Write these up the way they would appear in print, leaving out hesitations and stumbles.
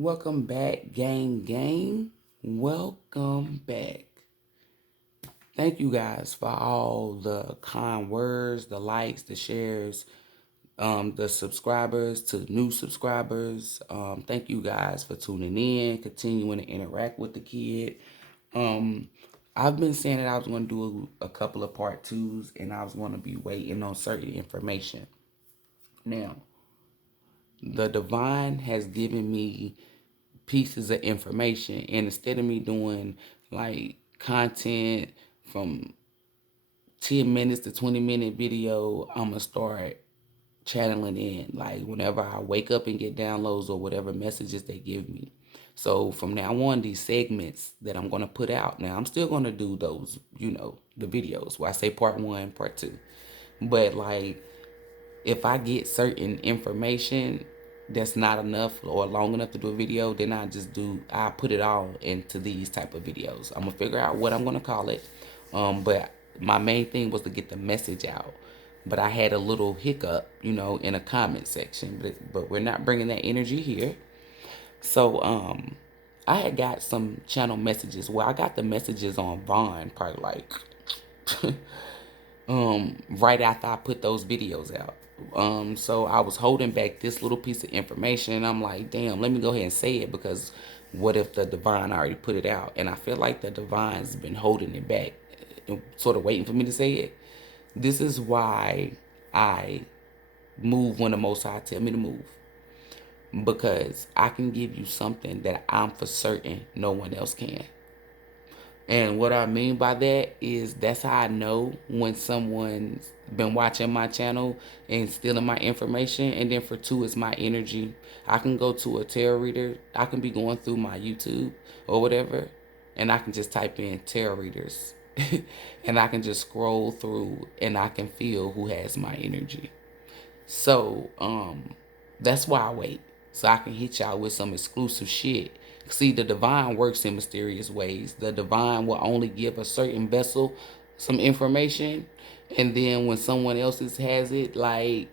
Welcome back, gang. Welcome back. Thank you guys for all the kind words, the likes, the shares, the subscribers to new subscribers. Thank you guys for tuning in, continuing to interact with the kid. Um, I've been saying that I was going to do a couple of part twos, and I was going to be waiting on certain information. Now, the divine has given me pieces of information, and instead of me doing like content from 10 minutes to 20-minute video, I'm gonna start channeling in like whenever I wake up and get downloads or whatever messages they give me. So from now on, these segments that I'm gonna put out, now I'm still gonna do those, the videos where I say part one, part two, but like if I get certain information that's not enough or long enough to do a video, then I put it all into these type of videos. I'm gonna figure out what I'm gonna call it. But my main thing was to get the message out. But I had a little hiccup, in a comment section. But we're not bringing that energy here. So I had got some channel messages. Well, I got the messages on Vaughn probably like right after I put those videos out. So I was holding back this little piece of information, and I'm like, damn, let me go ahead and say it, because what if the divine already put it out? And I feel like the divine's been holding it back, sort of waiting for me to say it. This is why I move when the Most High tell me to move, because I can give you something that I'm for certain no one else can. And what I mean by that is that's how I know when someone's been watching my channel and stealing my information. And then for two, it's my energy. I can go to a tarot reader. I can be going through my YouTube or whatever, and I can just type in tarot readers. And I can just scroll through and I can feel who has my energy. So, that's why I wait. So I can hit y'all with some exclusive shit. See, the divine works in mysterious ways. The divine will only give a certain vessel some information, and then when someone else has it, like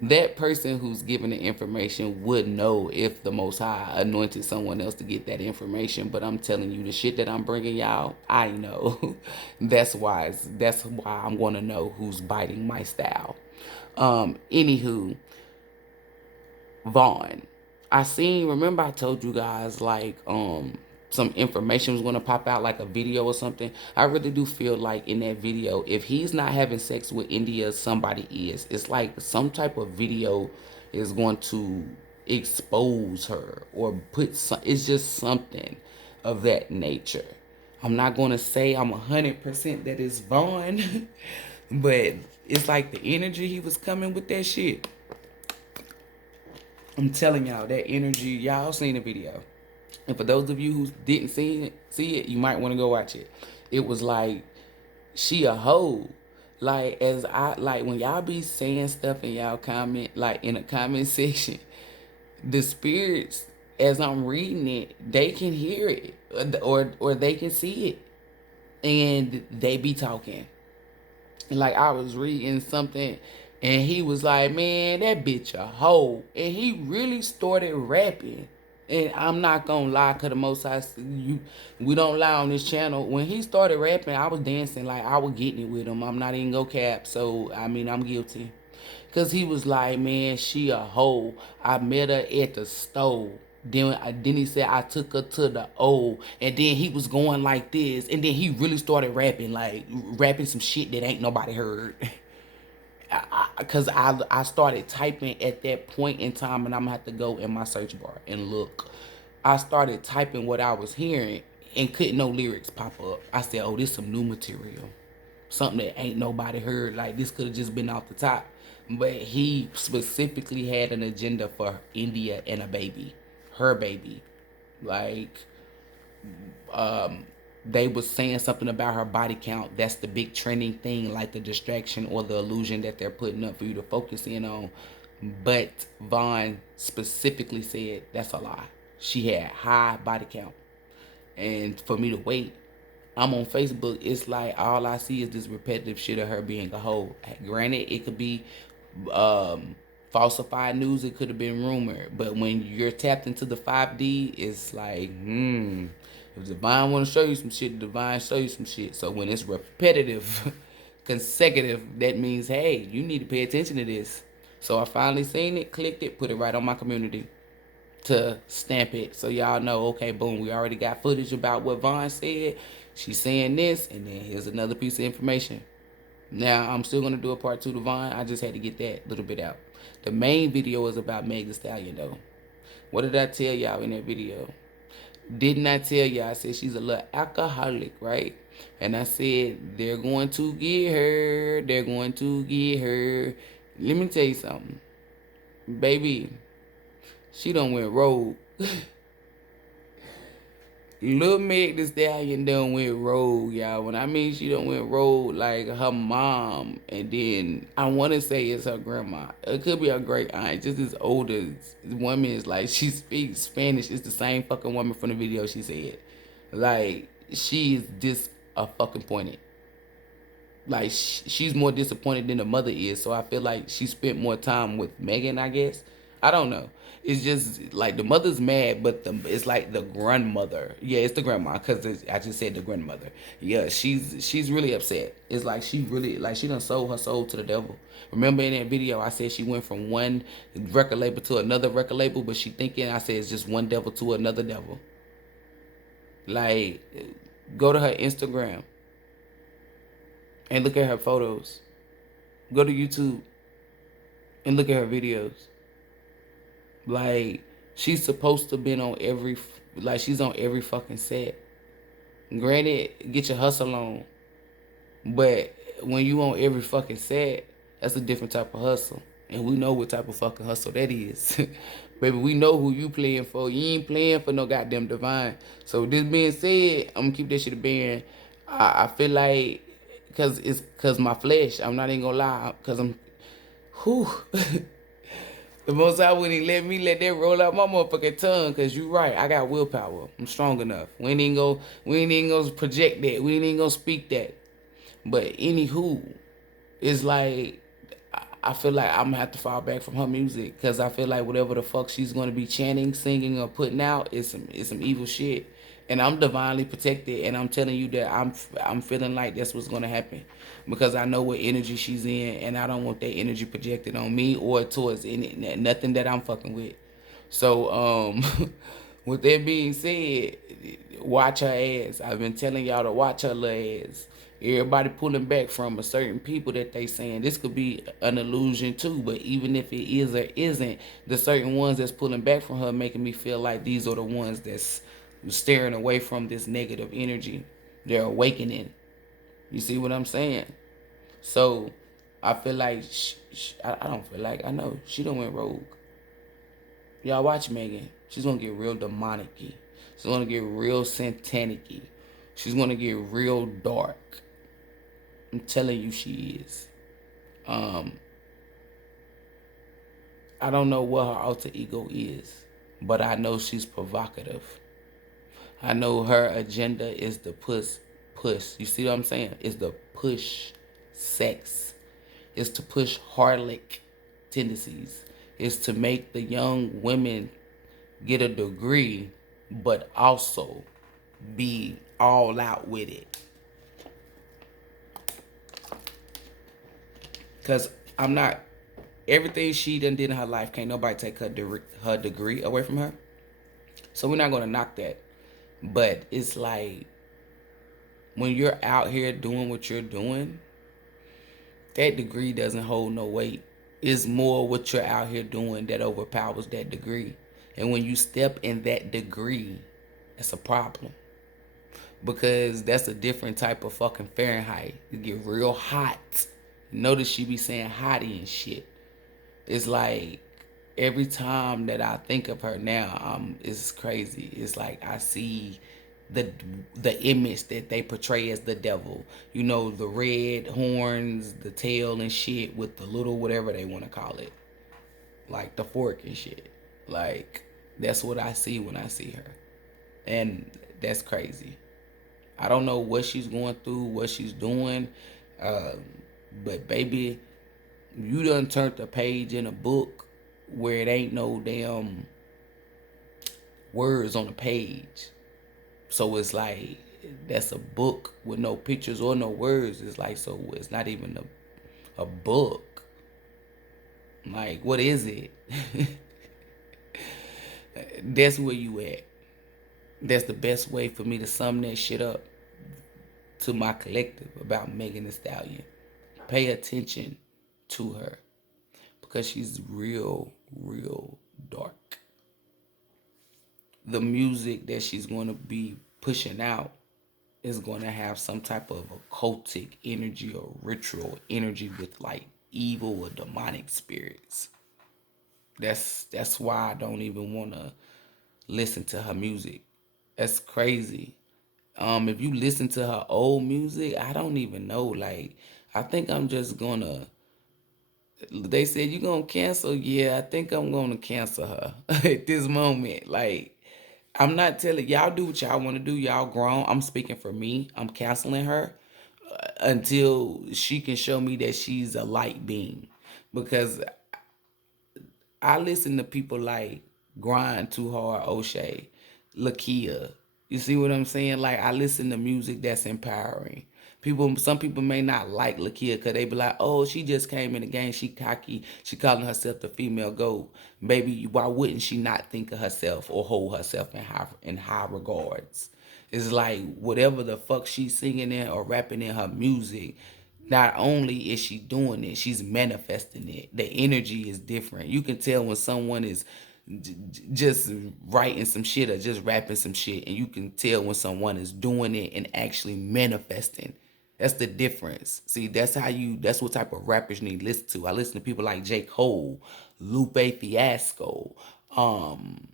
that person who's giving the information would know if the Most High anointed someone else to get that information. But I'm telling you, the shit that I'm bringing y'all, I know. That's why I'm going to know who's biting my style. Anywho, Vaughn. Remember I told you guys like some information was gonna pop out, like a video or something. I really do feel like in that video, if he's not having sex with India, somebody is. It's like some type of video is going to expose her or it's just something of that nature. I'm not gonna say I'm 100% that it's Vaughn, but it's like the energy he was coming with that shit. I'm telling y'all, that energy, y'all seen the video. And for those of you who didn't see it, you might want to go watch it. It was like, she a hoe. Like, when y'all be saying stuff in y'all comment, like in a comment section, the spirits, as I'm reading it, they can hear it or they can see it. And they be talking. Like I was reading something and he was like, man, that bitch a hoe. And he really started rapping. And I'm not gonna lie, cause the Most High, we don't lie on this channel. When he started rapping, I was dancing like I was getting it with him. I'm not even go cap, so I mean I'm guilty. Cause he was like, man, she a hoe. I met her at the store. Then he said I took her to the O, and then he was going like this, and then he really started rapping, like rapping some shit that ain't nobody heard. Cause I started typing at that point in time, and I'm gonna have to go in my search bar and look. I started typing what I was hearing, and couldn't no lyrics pop up. I said, oh, this some new material, something that ain't nobody heard. Like this could have just been off the top, but he specifically had an agenda for India and a baby, her baby. Like, they was saying something about her body count. That's the big trending thing, like the distraction or the illusion that they're putting up for you to focus in on. But Vaughn specifically said that's a lie. She had high body count. And for me to wait, I'm on Facebook, it's like all I see is this repetitive shit of her being a hoe. Granted, it could be falsified news, it could have been rumor. But when you're tapped into the 5D, it's like, if Divine want to show you some shit, Divine show you some shit. So when it's repetitive, consecutive, that means, hey, you need to pay attention to this. So I finally seen it, clicked it, put it right on my community to stamp it. So y'all know, okay, boom, we already got footage about what Vaughn said. She's saying this, and then here's another piece of information. Now, I'm still going to do a part 2 to Vaughn. I just had to get that little bit out. The main video is about Thee Stallion, though. What did I tell y'all in that video? Didn't I tell y'all? I said she's a little alcoholic, right? And I said, they're going to get her. They're going to get her. Let me tell you something. Baby, she done went rogue. Lil Thee Stallion done went rogue, y'all. When I mean she done went rogue, like her mom, and then I want to say it's her grandma. It could be her great aunt, just as old as the woman is. Like, she speaks Spanish. It's the same fucking woman from the video she said. Like, she's disappointed. Like, she's more disappointed than the mother is. So I feel like she spent more time with Megan, I guess. I don't know. It's just like the mother's mad, but it's like the grandmother. Yeah, it's the grandma, because I just said the grandmother. Yeah, she's really upset. It's like she done sold her soul to the devil. Remember in that video I said she went from one record label to another record label, but she thinking I said it's just one devil to another devil. Like, go to her Instagram and look at her photos. Go to YouTube and look at her videos. Like, she's supposed to been on every, like, she's on every fucking set. Granted, get your hustle on. But when you on every fucking set, that's a different type of hustle. And we know what type of fucking hustle that is. Baby, we know who you playing for. You ain't playing for no goddamn Divine. So this being said, I'm gonna keep that shit a band. I feel like, cause my flesh, I'm not even gonna lie, cause I'm, whew. The most I wouldn't let me let that roll out my motherfucking tongue, cause you right, I got willpower. I'm strong enough. We ain't gonna project that. We ain't even gonna speak that. But anywho, it's like, I feel like I'm gonna have to fall back from her music, cause I feel like whatever the fuck she's gonna be chanting, singing, or putting out is some evil shit. And I'm divinely protected, and I'm telling you that I'm feeling like that's what's gonna happen, because I know what energy she's in, and I don't want that energy projected on me or towards nothing that I'm fucking with. So with that being said, watch her ass. I've been telling y'all to watch her little ass. Everybody pulling back from a certain people that they saying this could be an illusion too, but even if it is or isn't, the certain ones that's pulling back from her making me feel like these are the ones that's staring away from this negative energy. They're awakening. You see what I'm saying? So I feel like I don't feel like, I know she done went rogue. Y'all watch Megan. She's gonna get real demonic-y. She's gonna get real satanic-y. She's gonna get real dark. I'm telling you, she is. I don't know what her alter ego is, but I know she's provocative. I know her agenda is the push. You see what I'm saying? It's the push sex. It's to push harlot tendencies. It's to make the young women get a degree, but also be all out with it. Because I'm not, everything she done did in her life, can't nobody take her degree away from her. So we're not going to knock that. But it's like, when you're out here doing what you're doing, that degree doesn't hold no weight. It's more what you're out here doing that overpowers that degree. And when you step in that degree, it's a problem. Because that's a different type of fucking Fahrenheit. You get real hot. Notice she be saying hottie and shit. It's like, every time that I think of her now, it's crazy. It's like I see the image that they portray as the devil. You know, the red horns, the tail and shit with the little whatever they want to call it. Like the fork and shit. Like, that's what I see when I see her. And that's crazy. I don't know what she's going through, what she's doing. But baby, You done turned the page in a book where it ain't no damn words on the page. So it's like that's a book with no pictures or no words. It's like, so it's not even a book. Like, what is it? That's where you at. That's the best way for me to sum that shit up to my collective about Megan Thee Stallion. Pay attention to her because she's real, real dark. The music that she's going to be pushing out is going to have some type of occultic energy or ritual energy with like evil or demonic spirits. That's why I don't even want to listen to her music. That's crazy. If you listen to her old music, I don't even know. Like, I think I'm just gonna. They said you gonna cancel. Yeah, I think I'm gonna cancel her at this moment. Like, I'm not telling y'all do what y'all want to do. Y'all grown. I'm speaking for me. I'm canceling her until she can show me that she's a light being, because I listen to people like Grind Too Hard, O'Shea, Lakia. You see what I'm saying? Like, I listen to music that's empowering. Some people may not like Lakia because they be like, oh, she just came in the game. She cocky. She calling herself the female GOAT. Baby, why wouldn't she not think of herself or hold herself in high regards? It's like whatever the fuck she's singing in or rapping in her music, not only is she doing it, she's manifesting it. The energy is different. You can tell when someone is just writing some shit or just rapping some shit, and you can tell when someone is doing it and actually manifesting. That's the difference. See, that's what type of rappers you need to listen to. I listen to people like J. Cole, Lupe Fiasco, um,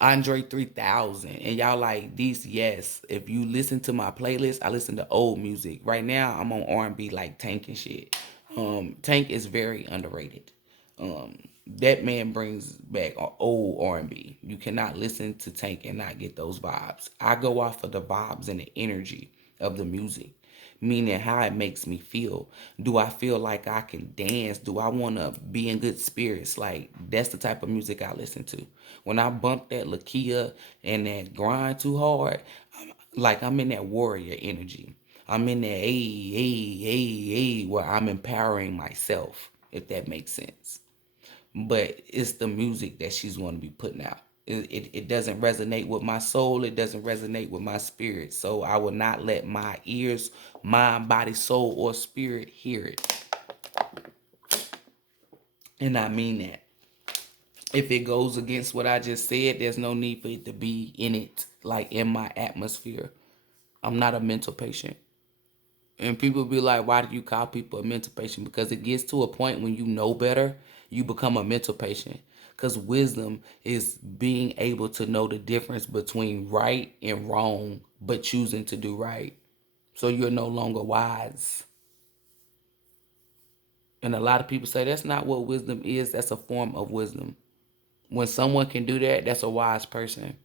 Andre 3000, and y'all like these. Yes, if you listen to my playlist, I listen to old music. Right now I'm on R&B like Tank and shit. Tank is very underrated. That man brings back old R&B. You cannot listen to Tank and not get those vibes. I go off of the vibes and the energy of the music, meaning how it makes me feel. Do I feel like I can dance? Do I want to be in good spirits? Like, that's the type of music I listen to. When I bump that Lakia and that Grind Too Hard, I'm in that warrior energy. I'm in that where I'm empowering myself, if that makes sense. But it's the music that she's going to be putting out. It doesn't resonate with my soul. It doesn't resonate with my spirit. So I will not let my ears, mind, body, soul, or spirit hear it. And I mean that. If it goes against what I just said, there's no need for it to be in it, like in my atmosphere. I'm not a mental patient. And people be like, why do you call people a mental patient? Because it gets to a point when you know better, you become a mental patient. Because wisdom is being able to know the difference between right and wrong, but choosing to do right. So you're no longer wise. And a lot of people say that's not what wisdom is. That's a form of wisdom. When someone can do that, that's a wise person.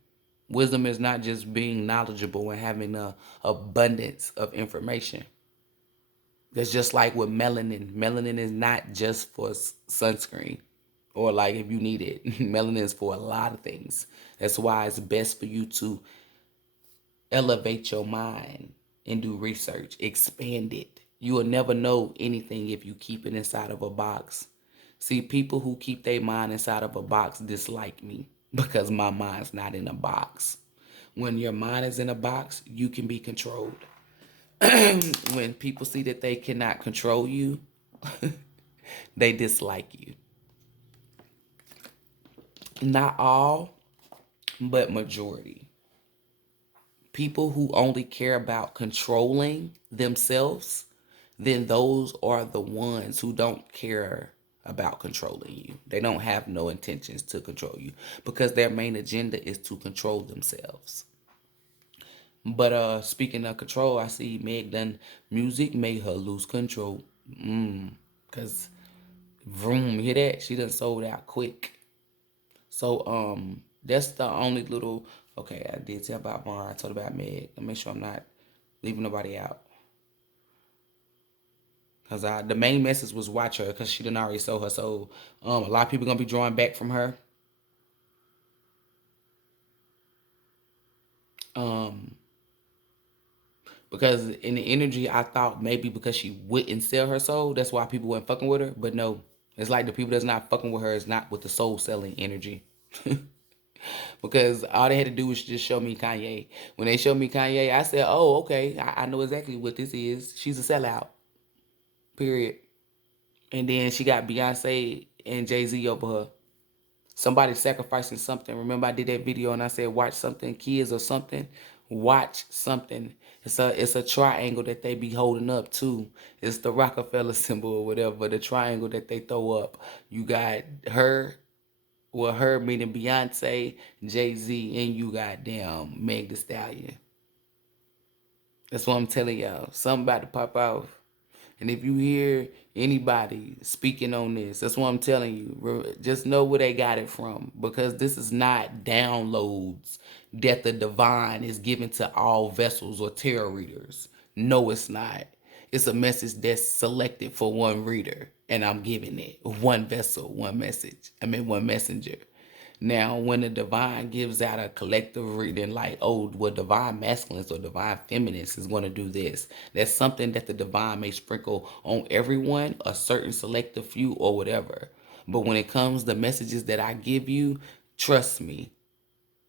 Wisdom is not just being knowledgeable and having a abundance of information. That's just like with melanin. Melanin is not just for sunscreen or like if you need it. Melanin is for a lot of things. That's why it's best for you to elevate your mind and do research, expand it. You will never know anything if you keep it inside of a box. See, people who keep their mind inside of a box dislike me because my mind's not in a box. When your mind is in a box, you can be controlled. When people see that they cannot control you, they dislike you. Not all, but majority. People who only care about controlling themselves, then those are the ones who don't care about controlling you. They don't have no intentions to control you because their main agenda is to control themselves. But speaking of control, I see Meg done music made her lose control. Cause vroom, hear that? She done sold out quick. So that's the only little. Okay, I did tell about Vaughn. I told about Meg. I make sure I'm not leaving nobody out. Because the main message was watch her because she done already sold her soul. A lot of people going to be drawing back from her. Because in the energy, I thought maybe because she wouldn't sell her soul, that's why people weren't fucking with her. But no, it's like the people that's not fucking with her is not with the soul selling energy. Because all they had to do was just show me Kanye. When they showed me Kanye, I said, oh, okay, I know exactly what this is. She's a sellout, period. And then she got Beyonce and Jay-Z over her. Somebody sacrificing something. Remember I did that video and I said watch something, kids or something. Watch something. It's a triangle that they be holding up too. It's the Rockefeller symbol or whatever, the triangle that they throw up. You got her, well, her meaning Beyonce, Jay-Z, and you got damn Meg Thee Stallion. That's what I'm telling y'all. Something about to pop off. And if you hear anybody speaking on this, that's what I'm telling you. Just know where they got it from. Because this is not downloads that the divine is giving to all vessels or tarot readers. No, it's not. It's a message that's selected for one reader. And I'm giving it. One vessel, one message. One messenger. Now, when the divine gives out a collective reading, like, oh, well, divine masculines or divine feminines is going to do this, that's something that the divine may sprinkle on everyone, a certain selective few, or whatever. But when it comes to messages that I give you, trust me,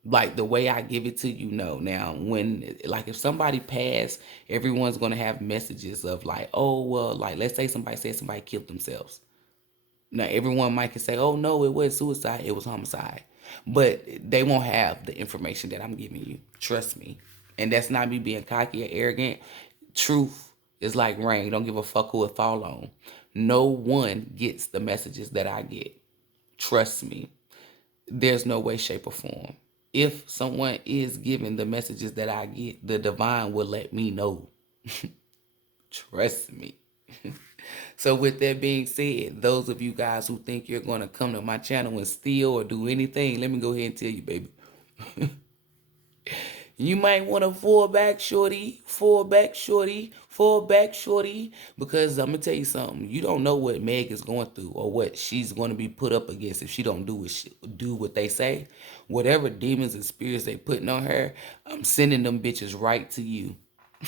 like the way I give it to you, no. Now, when, like, if somebody passed, everyone's going to have messages of like, oh, well, like, let's say somebody said somebody killed themselves. Now, everyone might can say, oh, no, it wasn't suicide, it was homicide. But they won't have the information that I'm giving you. Trust me. And that's not me being cocky or arrogant. Truth is like rain. Don't give a fuck who it fall on. No one gets the messages that I get. Trust me. There's no way, shape, or form. If someone is giving the messages that I get, the divine will let me know. Trust me. So with that being said, those of you guys who think you're going to come to my channel and steal or do anything, let me go ahead and tell you, baby. You might want to fall back, shorty, fall back, shorty, fall back, shorty, because I'm going to tell you something. You don't know what Meg is going through or what she's going to be put up against if she don't do what they say. Whatever demons and spirits they putting on her, I'm sending them bitches right to you.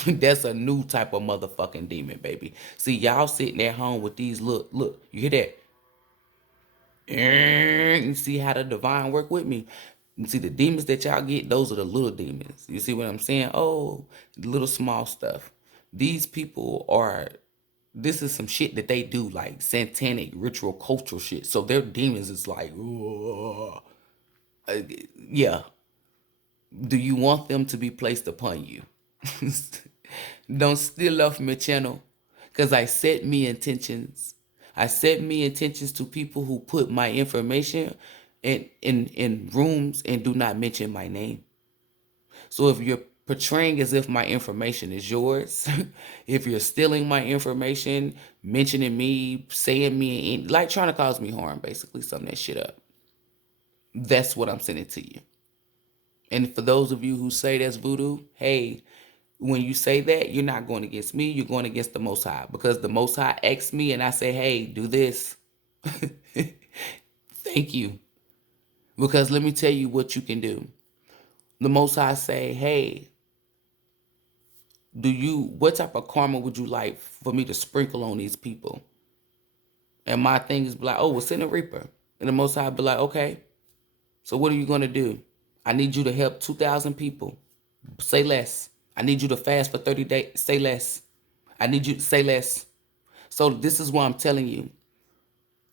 That's a new type of motherfucking demon, baby. See, y'all sitting at home with these, look, you hear that? You see how the divine work with me? You see the demons that y'all get, those are the little demons. You see what I'm saying? Oh, the little small stuff. These people are, this is some shit that they do, like satanic ritual cultural shit. So their demons is like, yeah. Do you want them to be placed upon you? Don't steal off my channel. Because I set me intentions. I set me intentions to people who put my information in rooms and do not mention my name. So if you're portraying as if my information is yours, if you're stealing my information, mentioning me, saying me, like trying to cause me harm, basically, summing that shit up, that's what I'm sending to you. And for those of you who say that's voodoo, hey, when you say that, you're not going against me, you're going against the Most High. Because the Most High asks me and I say, hey, do this. Thank you. Because let me tell you what you can do. The Most High say, hey, what type of karma would you like for me to sprinkle on these people? And my thing is like, oh, well, send a reaper. And the Most High be like, okay, so what are you going to do? I need you to help 2,000 people. Say less. I need you to fast for 30 days. Say less. I need you to say less. So this is what I'm telling you.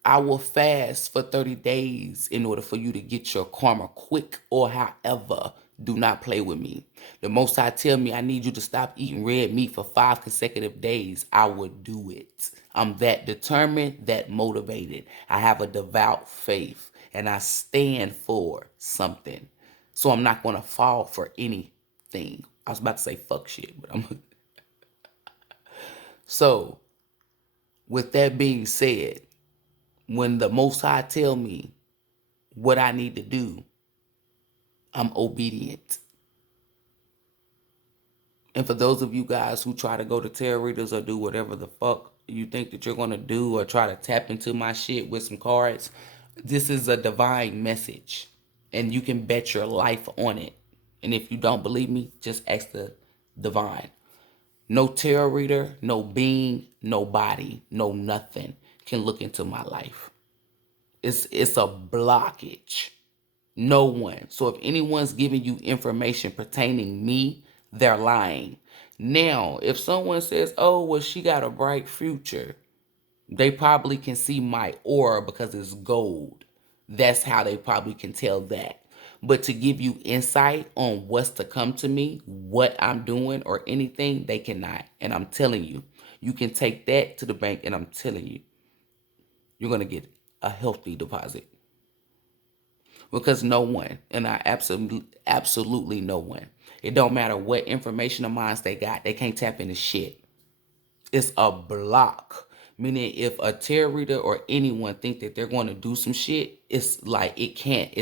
I will fast for 30 days in order for you to get your karma quick or however. Do not play with me. The Most High tell me I need you to stop eating red meat for 5 consecutive days. I will do it. I'm that determined, that motivated. I have a devout faith and I stand for something. So I'm not going to fall for anything. I was about to say fuck shit, but I'm... So with that being said, when the Most High tell me what I need to do, I'm obedient. And for those of you guys who try to go to tarot readers or do whatever the fuck you think that you're going to do or try to tap into my shit with some cards, this is a divine message. And you can bet your life on it. And if you don't believe me, just ask the divine. No tarot reader, no being, no body, no nothing can look into my life. It's a blockage. No one. So if anyone's giving you information pertaining me, they're lying. Now, if someone says, oh, well, she got a bright future, they probably can see my aura because it's gold. That's how they probably can tell that. But to give you insight on what's to come to me, what I'm doing, or anything, they cannot. And I'm telling you, you can take that to the bank, and I'm telling you, you're going to get a healthy deposit. Because no one, and I absolutely no one. It don't matter what information of mine they got, they can't tap into shit. It's a block. Meaning if a tarot reader or anyone think that they're going to do some shit, it's like it can't.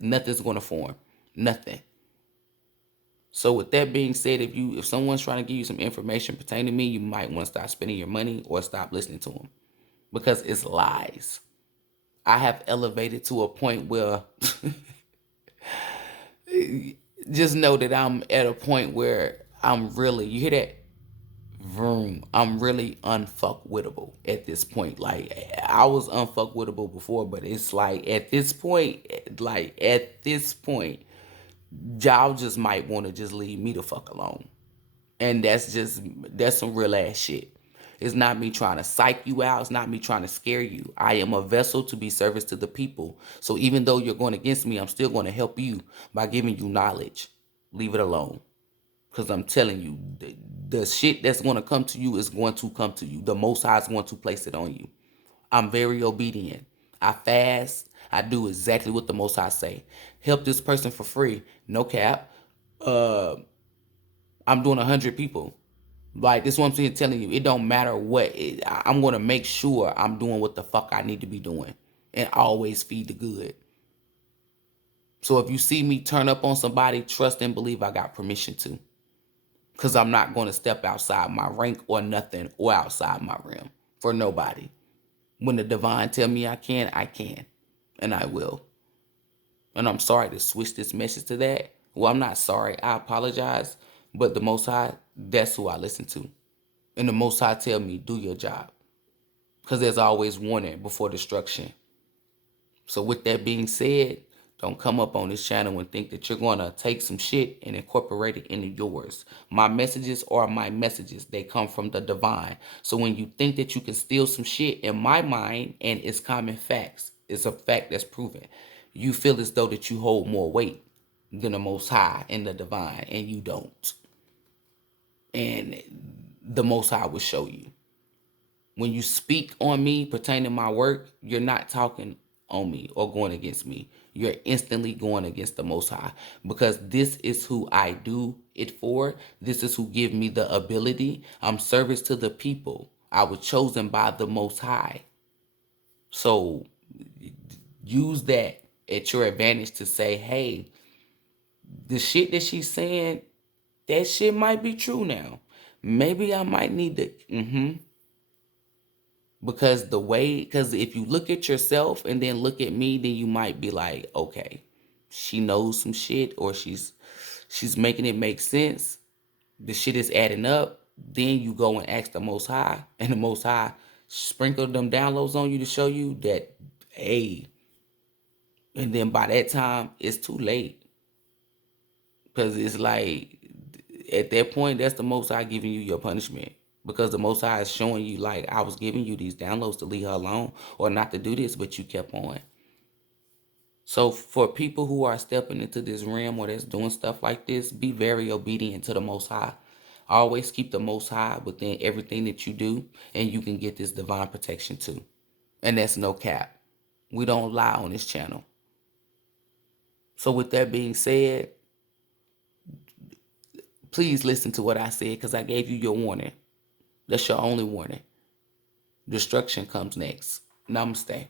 Nothing's going to form. Nothing. So with that being said, if someone's trying to give you some information pertaining to me, you might want to stop spending your money or stop listening to them. Because it's lies. I have elevated to a point where just know that I'm at a point where I'm really, you hear that? Vroom. I'm really unfuckwittable at this point. Like, I was unfuckwittable before, but it's like at this point, y'all just might want to just leave me the fuck alone. And that's some real ass shit. It's not me trying to psych you out. It's not me trying to scare you. I am a vessel to be service to the people. So even though you're going against me, I'm still going to help you by giving you knowledge. Leave it alone. Because I'm telling you, the shit that's going to come to you is going to come to you. The Most High is going to place it on you. I'm very obedient. I fast. I do exactly what the Most High say. Help this person for free. No cap. I'm doing 100 people. Like, this is what I'm telling you. It don't matter what. I'm going to make sure I'm doing what the fuck I need to be doing. And always feed the good. So if you see me turn up on somebody, trust and believe I got permission to. Because I'm not going to step outside my rank or nothing or outside my realm for nobody. When the divine tell me I can, I can. And I will. And I'm sorry to switch this message to that. Well, I'm not sorry. I apologize. But the Most High, that's who I listen to. And the Most High tell me, do your job. Because there's always warning before destruction. So with that being said, don't come up on this channel and think that you're going to take some shit and incorporate it into yours. My messages are my messages. They come from the divine. So when you think that you can steal some shit in my mind and it's common facts, it's a fact that's proven, you feel as though that you hold more weight than the Most High and the divine, and you don't. And the Most High will show you. When you speak on me pertaining to my work, you're not talking on me or going against me. You're instantly going against the Most High, because this is who I do it for. This is who give me the ability. I'm service to the people. I was chosen by the Most High. So use that at your advantage to say, hey, the shit that she's saying, that shit might be true now. Maybe I might need to, Because if you look at yourself and then look at me, then you might be like, okay, she knows some shit, or she's making it make sense. The shit is adding up. Then you go and ask the Most High, and the Most High sprinkle them downloads on you to show you that, hey, and then by that time, it's too late. Because it's like, at that point, that's the Most High giving you your punishment. Because the Most High is showing you, like, I was giving you these downloads to leave her alone or not to do this, but you kept on. So for people who are stepping into this realm or that's doing stuff like this, be very obedient to the Most High. Always keep the Most High within everything that you do, and you can get this divine protection too. And that's no cap. We don't lie on this channel. So with that being said, please listen to what I said, because I gave you your warning. That's your only warning. Destruction comes next. Namaste.